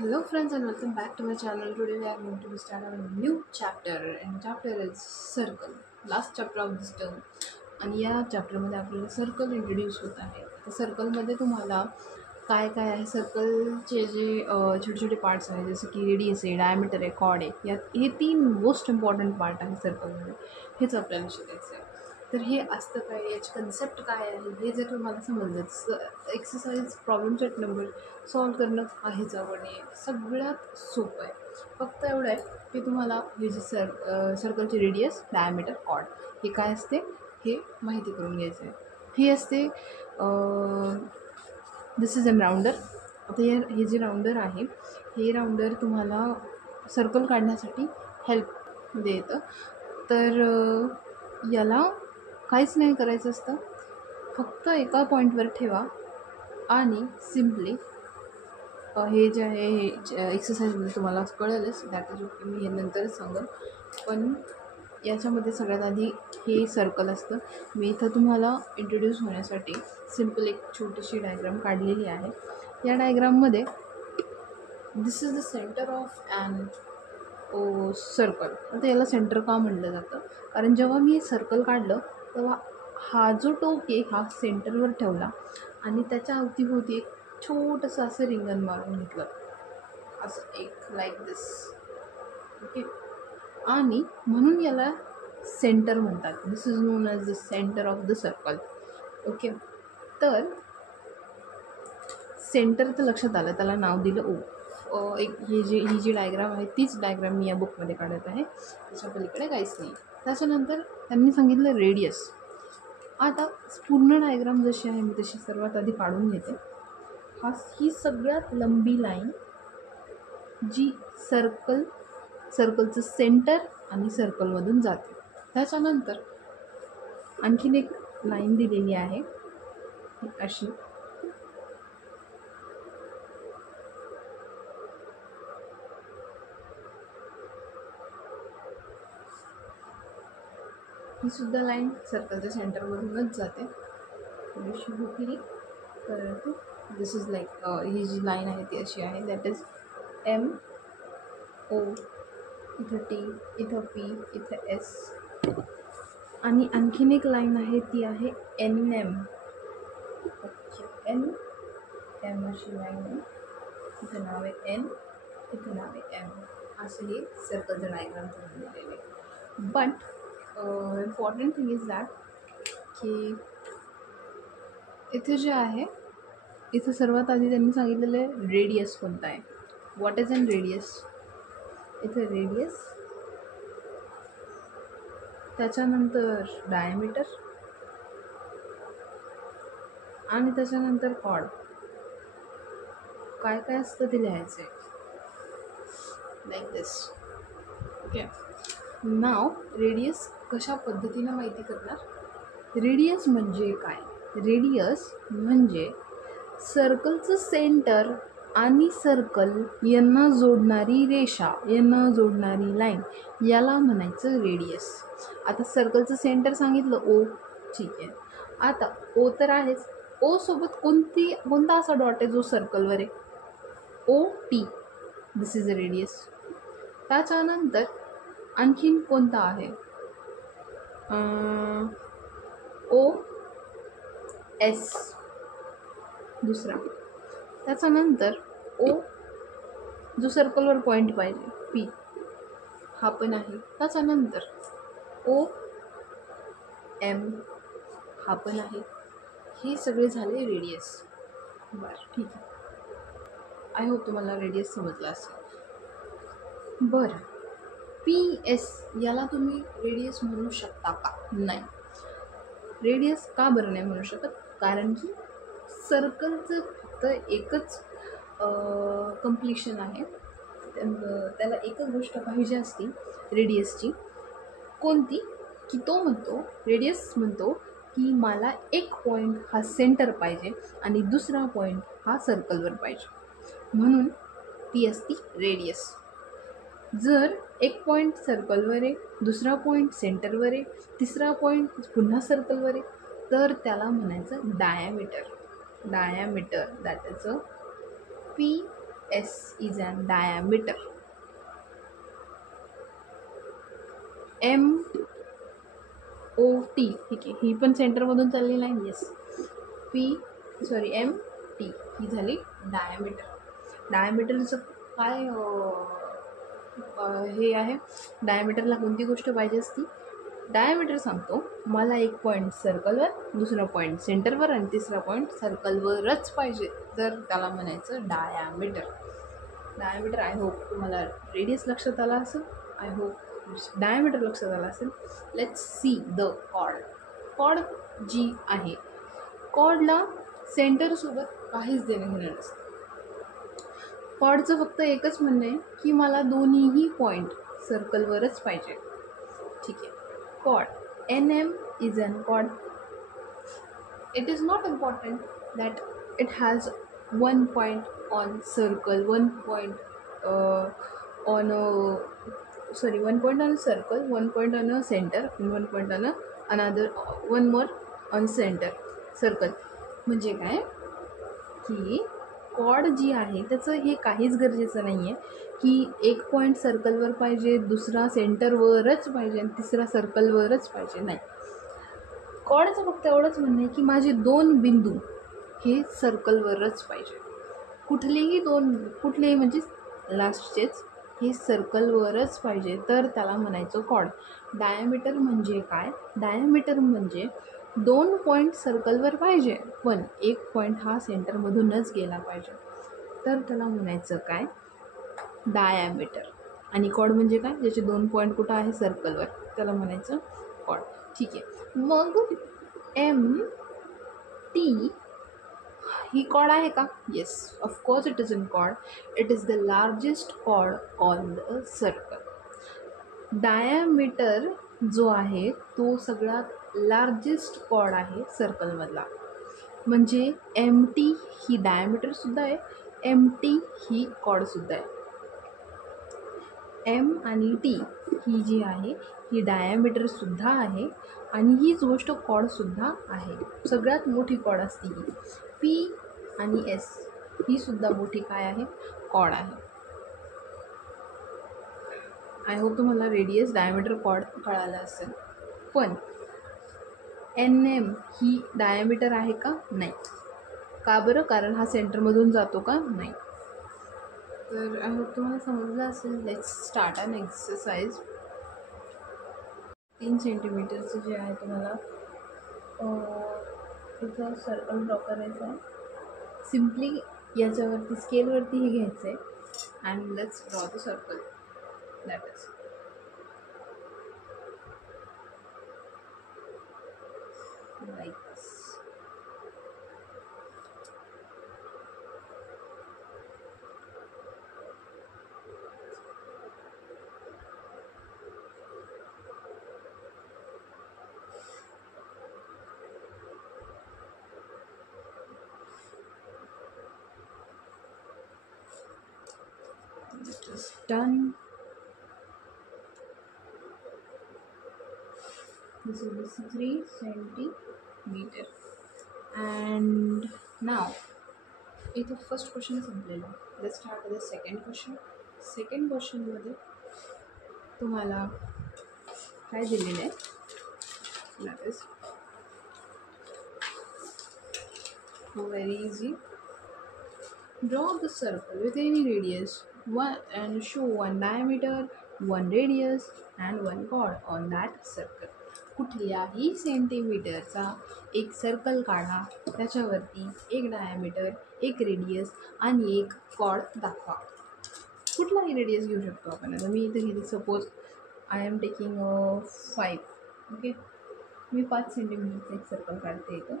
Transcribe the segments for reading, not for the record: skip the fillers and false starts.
Hello friends and welcome back to my channel. Today we are going to start our new chapter and chapter is circle. Last chapter of this term. आणि या चॅप्टरमध्ये आपल्याला circle introduce होत आहे. तर सर्कलमध्ये तुम्हाला काय काय आहे, सर्कलचे जे छोटे छोटे पार्ट्स आहेत जसं की रेडियस आहे, डायमीटर आहे, कॉर्ड आहे, यात हे 3 मोस्ट इम्पॉर्टंट पार्ट आहे सर्कलमध्ये. हेच आपल्याला शिकायचं आहे. तर हे असतं काय, याची कन्सेप्ट काय आहे हे जर तुम्हाला समजलं तर exercise problem set number solve करणं काहीच अवघड नाही आहे, सगळ्यात सोपं आहे. फक्त एवढं आहे की तुम्हाला हे जे सर्कलचे रेडियस, डायमीटर, कॉर्ड हे काय असते हे माहिती करून घ्यायचं आहे. हे असते दिस इज अन राऊंडर. आता हे जे राऊंडर आहे हे राऊंडर तुम्हाला सर्कल काढण्यासाठी हेल्प देतं. तर याला काहीच नाही करायचं असतं, फक्त एका पॉईंटवर ठेवा आणि सिम्पली हे जे आहे हे एक्सरसाइजमध्ये तुम्हाला कळेलच, दॅट इज ओके, मी हे नंतरच सांगेन. पण याच्यामध्ये सगळ्यात आधी हे सर्कल असतं. मी इथं तुम्हाला इंट्रोड्यूस होण्यासाठी सिम्पल एक छोटीशी डायग्राम काढलेली आहे. या डायग्राममध्ये this is the centre of an circle. आता याला सेंटर का म्हटलं जातं, कारण जेव्हा मी हे सर्कल काढलं तेव्हा हा जो टोक आहे हा सेंटरवर ठेवला आणि त्याच्या अवतीभोवती एक छोटंसं असं रिंगण मारून घेतलं, असं एक लाईक दिस. ओके, आणि म्हणून याला सेंटर म्हणतात. This is known as the centre of the circle. Okay, तर सेंटर तर लक्षात आलं, त्याला नाव दिलं ओ. एक ही जी डायग्राम आहे तीच डायग्राम मी या बुकमध्ये काढत आहे, त्याच्या पलीकडे काहीच नाही. त्याच्यानंतर त्यांनी सांगितलं रेडियस. आता पूर्ण डायग्राम जशी आहे मी तशी सर्वात आधी काढून घेते. ही सगळ्यात लंबी लाईन जी सर्कलचं सेंटर आणि सर्कलमधून जाते. त्याच्यानंतर आणखीन एक लाईन दिलेली आहे अशी, ही सुद्धा लाईन सर्कलच्या सेंटरमधूनच जाते. थोडीशी होती परंतु दिस इज लाईक ही जी लाईन आहे ती अशी आहे, दॅट इज एम ओ, इथं टी, इथं पी, इथं एस. आणि आणखीन एक लाईन आहे ती आहे एन एम. एन एम अशी लाईन आहे, इथं नाव आहे एन, इथं नाव आहे एम. असं हे सर्कलचं डायग्राम तुम्ही दिलेलं आहे. But important thing is that की इथे जे आहे इथं सर्वात आधी त्यांनी सांगितलेलं आहे रेडियस कोणता आहे. What is an radius? इथं रेडियस, त्याच्यानंतर डायमीटर आणि त्याच्यानंतर कॉर्ड. काय काय असतं ते लिहायचं आहे लाईक दिस. ओके, नाव रेडियस कशा पद्धतीनं माहिती करणार? रेडियस म्हणजे काय? रेडियस म्हणजे सर्कलचं सेंटर आणि सर्कल यांना जोडणारी रेषा, यांना जोडणारी लाईन, याला म्हणायचं रेडियस. आता सर्कलचं सेंटर सांगितलं ओ, ठीक आहे. आता ओ तर आहेच, ओ सोबत कोणता असा डॉट आहे जो सर्कलवर आहे? O T, this is a radius. त्याच्यानंतर आणखीन कोणता आहे? ओ एस दुसरा. त्याच्यानंतर ओ जो सर्कलवर पॉईंट पाहिजे पी, हा पण आहे. त्याच्यानंतर ओ एम, हा पण आहे. हे सगळे झाले रेडियस. बरं, ठीक आहे. आय होप तुम्हाला रेडियस समजला असेल. बरं, पी एस याला तुम्ही रेडियस म्हणू शकता का? नाही. रेडियस का बरं नाही म्हणू शकत? कारण की सर्कलचं फक्त एकच कंप्लिशन आहे, त्याला एकच गोष्ट पाहिजे असती रेडियसची. कोणती? की तो म्हणतो, रेडियस म्हणतो की मला एक पॉईंट हा सेंटर पाहिजे आणि दुसरा पॉईंट हा सर्कलवर पाहिजे, म्हणून ती असती रेडियस. जर एक पॉईंट सर्कलवर आहे, दुसरा पॉईंट सेंटरवर आहे, तिसरा पॉईंट पुन्हा सर्कलवर आहे, तर त्याला म्हणायचं diameter. Diameter, that is a P S is an diameter. M O T, ठीक आहे, ही पण सेंटरमधून चाललेली आहे. येस, M T ही झाली डायमीटर. डायमीटरचं काय हे आहे, डायमीटरला कोणती गोष्ट पाहिजे असती. डायमीटर सांगतो मला एक पॉईंट सर्कलवर, दुसरा पॉईंट सेंटरवर आणि तिसरा पॉईंट सर्कलवरच पाहिजे, तर त्याला म्हणायचं डायमीटर. डायमीटर, आय होप तुम्हाला रेडियस लक्षात आला असेल. आय होप डायमीटर लक्षात आला असेल. Let's see the chord. Chord जी आहे, कॉर्डला सेंटरसोबत काहीच देणं घेणं नसतं. कॉर्डचं फक्त एकच म्हणणं आहे की मला दोन्हीही पॉईंट सर्कलवरच पाहिजे. ठीक आहे. Chord NM is an chord. It is not important that it has one point on circle, one point on a one point on a circle, one point on a center, and one point on another, one more on center circle. म्हणजे काय की cord जी आहे त्याचं हे काहीच गरजेचं नाही आहे की एक पॉईंट सर्कलवर पाहिजे, दुसरा सेंटरवरच पाहिजे आणि तिसरा सर्कलवरच पाहिजे. नाही, कॉर्डचं फक्त एवढंच म्हणणं आहे की माझे दोन बिंदू हे सर्कलवरच पाहिजे. कुठलेही म्हणजे लास्टचेच हे सर्कलवरच पाहिजे, तर त्याला म्हणायचं कॉर्ड. डायमीटर म्हणजे काय? डायमीटर म्हणजे दोन पॉईंट सर्कलवर पाहिजे पण एक पॉईंट हा सेंटरमधूनच गेला पाहिजे, तर त्याला म्हणायचं काय? डायमीटर. आणि कॉर्ड म्हणजे काय? ज्याचे दोन पॉईंट कुठं आहे? सर्कलवर, त्याला म्हणायचं कॉर्ड. ठीक आहे. मग MT ही कॉर्ड आहे का? Yes, of course it is in chord. It is the largest chord on the circle. Diameter जो आहे तो सगळ्यात लार्जेस्ट कॉर्ड आहे सर्कलमधला. म्हणजे MT ही डायमीटरसुद्धा आहे, MT ही कॉर्डसुद्धा आहे. M आणि T ही जी आहे ही डायमीटरसुद्धा आहे आणि हीच गोष्ट कॉर्डसुद्धा आहे. सगळ्यात मोठी कॉर्ड असते ही. P आणि S ही सुद्धा मोठी काय आहे? कॉर्ड आहे. आय होप तुम्हाला रेडियस, डायमीटर, कॉर्ड कळालं असेल. पण NM ही डायमीटर आहे का? नाही. का बरं? कारण हा सेंटरमधून जातो का? नाही. तर आय होप तुम्हाला समजलं असेल. Let's start an exercise. 3 सेंटीमीटरचं जे आहे तुम्हाला इथं सर्कल ड्रॉ करायचं आहे. सिम्पली याच्यावरती स्केलवरती हे घ्यायचं आहे and let's draw the circle. That is like this. It is done. This is 3 centimeter. And now इथे फर्स्ट क्वेश्चन संपलेला. Let's start with the second question. Second क्वेश्चनमध्ये तुम्हाला काय दिलेलं आहे? That is very easy. Draw the circle with any radius and show one diameter, one radius and one chord on that circle. कुठल्याही सेंटीमीटरचा एक circle काढा, त्याच्यावरती एक डायमीटर, एक रेडियस आणि एक कॉर्ड दाखवा. कुठलाही रेडियस घेऊ शकतो आपण. आता मी इथे घेते, suppose I am taking 5. Okay, मी 5 सेंटीमीटरचं एक सर्कल काढते इथं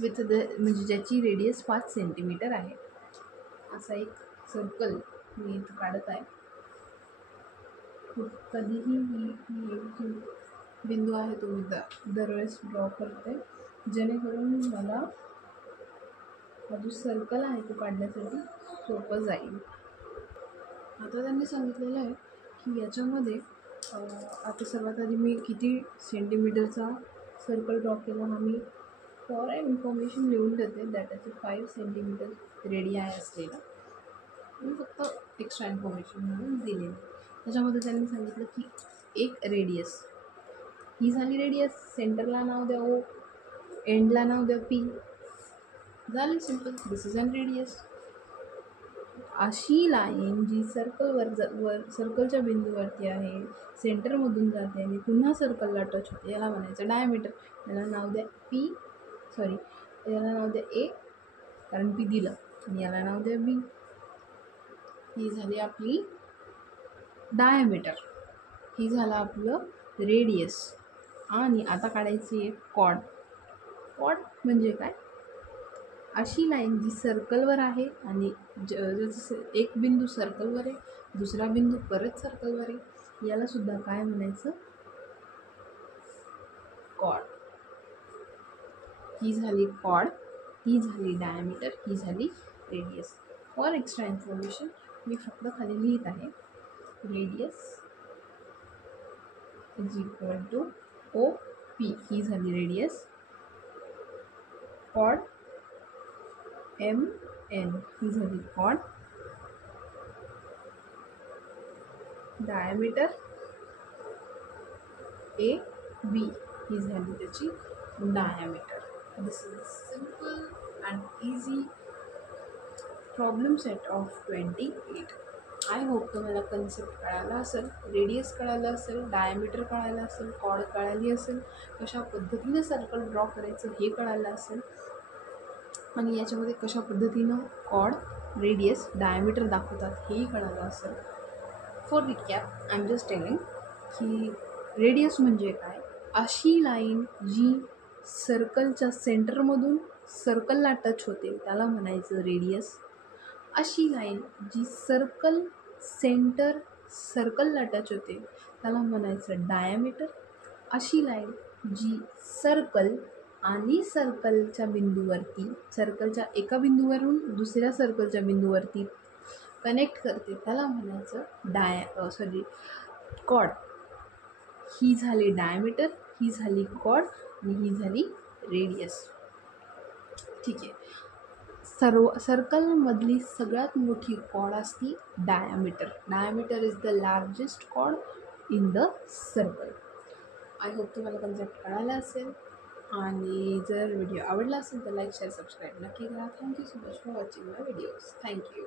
विथ म्हणजे ज्याची रेडियस 5 सेंटीमीटर आहे. असा एक सर्कल मी इथं काढत आहे. कधीही ही बिंदू आहे तो मी दरवेळेस ड्रॉ करते, जेणेकरून मला हा जो सर्कल आहे तो काढण्यासाठी सोपं जाईल. आता त्यांनी सांगितलेलं आहे की याच्यामध्ये आता सर्वात आधी मी किती सेंटीमीटरचा सर्कल ड्रॉ केला हा मी फॉर इन्फॉर्मेशन लिहून देते. दॅट इज 5 सेंटीमीटर रेडियाय असलेला. मी फक्त एक्स्ट्रा इन्फॉर्मेशन म्हणून दिलेली. त्याच्यामध्ये त्यांनी सांगितलं की एक रेडियस, ही झाली रेडियस, सेंटरला नाव द्या ओ, एंडला नाव द्या पी, झालं simple. This is an radius. अशी लाईन जी सर्कलच्या बिंदूवरती आहे, सेंटरमधून जाते आणि पुन्हा सर्कलला टच होते, याला म्हणायचं डायमीटर. याला नाव द्या पी, सॉरी याला नाव द्या ए, कारण पी दिलं, आणि याला नाव द्या बी. ही झाली आपली डायमीटर, ही झालं आपलं रेडियस. आणि आता काढायची आहे कॉर्ड. कॉर्ड म्हणजे काय? अशी लाईन जी सर्कलवर आहे आणि एक बिंदू सर्कलवर आहे, दुसरा बिंदू परत सर्कलवर आहे, याला सुद्धा काय म्हणायचं? कॉर्ड. ही झाली कॉर्ड, ही झाली डायमीटर, ही झाली रेडियस. फॉर एक्स्ट्रा इन्फॉर्मेशन मी फक्त खाली लिहित आहे, radius is equal to O P, ही झाली रेडियस. कॉर्ड एम एन, ही झाली कॉर्ड. डायमीटर ए बी, ही झाली त्याची diameter. This is simple and easy problem set of 28. आय होप तुम्हाला कन्सेप्ट कळाला असेल, रेडियस कळालं असेल, डायमीटर कळालं असेल, कॉर्ड कळाली असेल, कशा पद्धतीने सर्कल ड्रॉ करायचं हे कळालं असेल, आणि याच्यामध्ये कशा पद्धतीनं कॉर्ड, रेडियस, डायमीटर दाखवतात हेही कळालं असेल. For recap I am just telling की रेडियस म्हणजे काय? अशी लाईन जी सर्कलच्या सेंटरमधून सर्कलला टच होते त्याला म्हणायचं रेडियस. अशी लाईन जी सेंटर सर्कलला टच होते त्याला म्हणायचं डायमीटर. अशी लाईन जी सर्कल आणि सर्कलच्या बिंदूवरती, सर्कलच्या एका बिंदूवरून दुसऱ्या सर्कलच्या बिंदूवरती कनेक्ट करते त्याला म्हणायचं कॉर्ड. ही झाली डायमीटर, ही झाली कॉर्ड आणि ही झाली रेडियस. ठीक आहे. सर्कलमधली सगळ्यात मोठी कॉर्ड असती diameter. Diameter is the largest chord in the circle. I hope तुम्हाला कन्सेप्ट कळाला असेल, आणि जर व्हिडिओ आवडला असेल तर लाईक, शेअर, सबस्क्राईब नक्की करा. Thank you so much for watching my videos. Thank you.